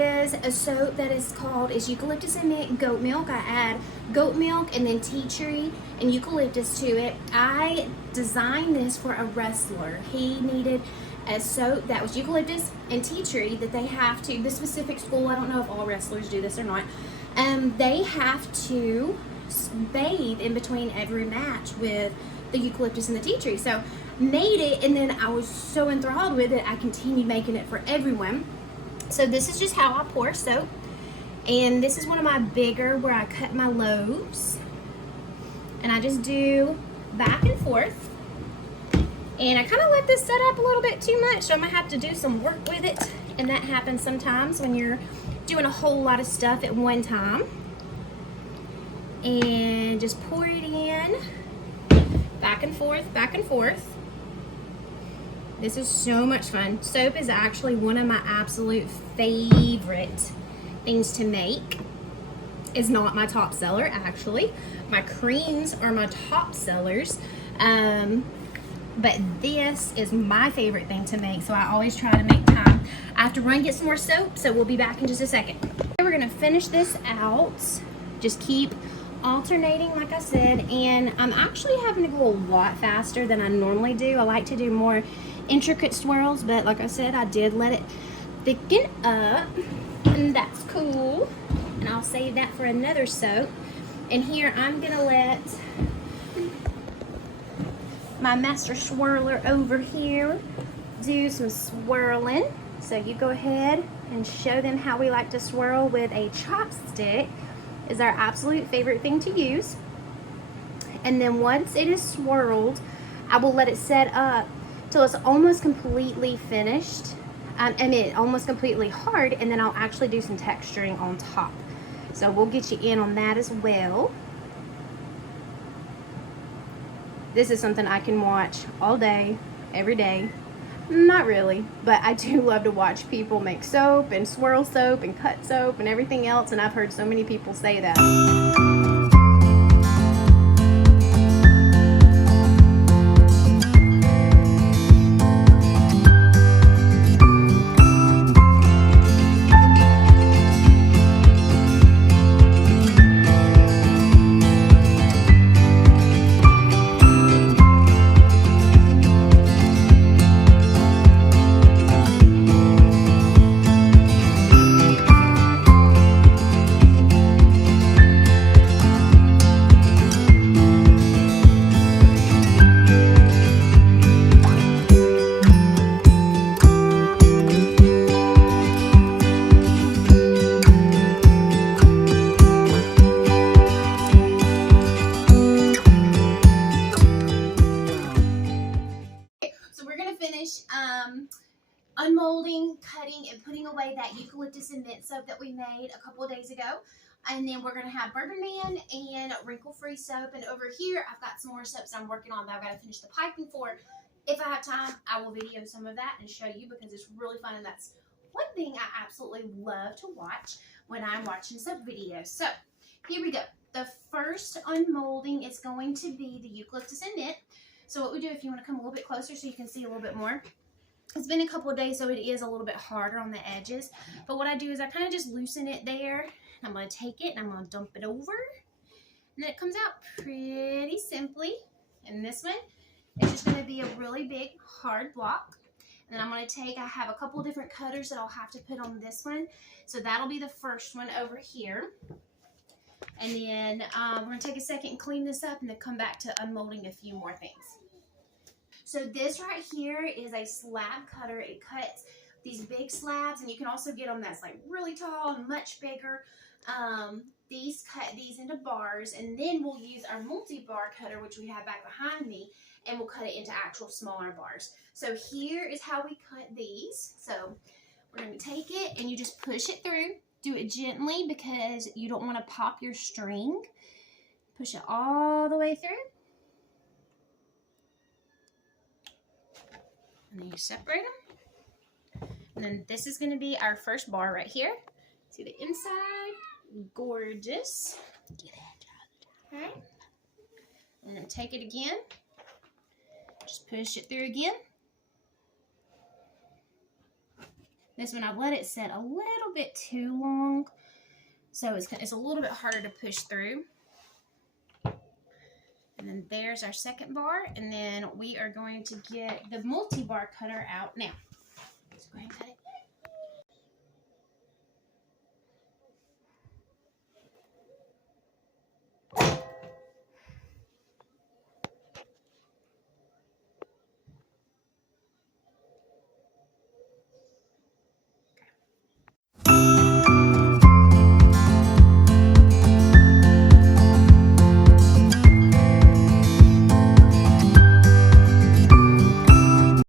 is a soap that is called Eucalyptus and Mint Goat Milk. I add goat milk and then tea tree and eucalyptus to it. I designed this for a wrestler. He needed a soap that was eucalyptus and tea tree that they have to, the specific school, I don't know if all wrestlers do this or not, they have to bathe in between every match with the eucalyptus and the tea tree. So made it, and then I was so enthralled with it, I continued making it for everyone. So this is just how I pour soap, and this is one of my bigger where I cut my lobes, and I just do back and forth, and I kind of let this set up a little bit too much, so I'm gonna have to do some work with it, and that happens sometimes when you're doing a whole lot of stuff at one time. And just pour it in, back and forth, back and forth. This is so much fun. Soap is actually one of my absolute favorite things to make. It's not my top seller, actually. My creams are my top sellers. But this is my favorite thing to make, so I always try to make time. I have to run get some more soap, so we'll be back in just a second. We're gonna finish this out. Just keep alternating, like I said, and I'm actually having to go a lot faster than I normally do. I like to do more intricate swirls, but like I said, I did let it thicken up, and that's cool. And I'll save that for another soap. And here I'm gonna let my master swirler over here do some swirling. So you go ahead and show them how we like to swirl with a chopstick. Is our absolute favorite thing to use. And then once it is swirled, I will let it set up till it's almost completely finished. Almost completely hard, and then I'll actually do some texturing on top. So we'll get you in on that as well. This is something I can watch all day, every day. Not really, but I do love to watch people make soap and swirl soap and cut soap and everything else, and I've heard so many people say that. Unmolding, cutting, and putting away that eucalyptus and mint soap that we made a couple of days ago. And then we're going to have Bourbon Man and wrinkle-free soap. And over here, I've got some more soaps I'm working on that I've got to finish the piping for. If I have time, I will video some of that and show you because it's really fun. And that's one thing I absolutely love to watch when I'm watching soap videos. So here we go. The first unmolding is going to be the eucalyptus and mint. So what we do, if you want to come a little bit closer so you can see a little bit more. It's been a couple of days, so it is a little bit harder on the edges. But what I do is I kind of just loosen it there. I'm going to take it and I'm going to dump it over. And then it comes out pretty simply. And this one is just going to be a really big, hard block. And then I'm going to take, I have a couple of different cutters that I'll have to put on this one. So that'll be the first one over here. And then we're going to take a second and clean this up and then come back to unmolding a few more things. So this right here is a slab cutter. It cuts these big slabs, and you can also get them that's like really tall and much bigger. These cut these into bars, and then we'll use our multi-bar cutter, which we have back behind me, and we'll cut it into actual smaller bars. So here is how we cut these. So we're going to take it, and you just push it through. Do it gently because you don't want to pop your string. Push it all the way through. And then you separate them. And then this is going to be our first bar right here. See the inside? Gorgeous. Okay. And then take it again. Just push it through again. This one I've let it set a little bit too long, so it's a little bit harder to push through. And then there's our second bar, and then we are going to get the multi-bar cutter out now. Let's go ahead and cut it.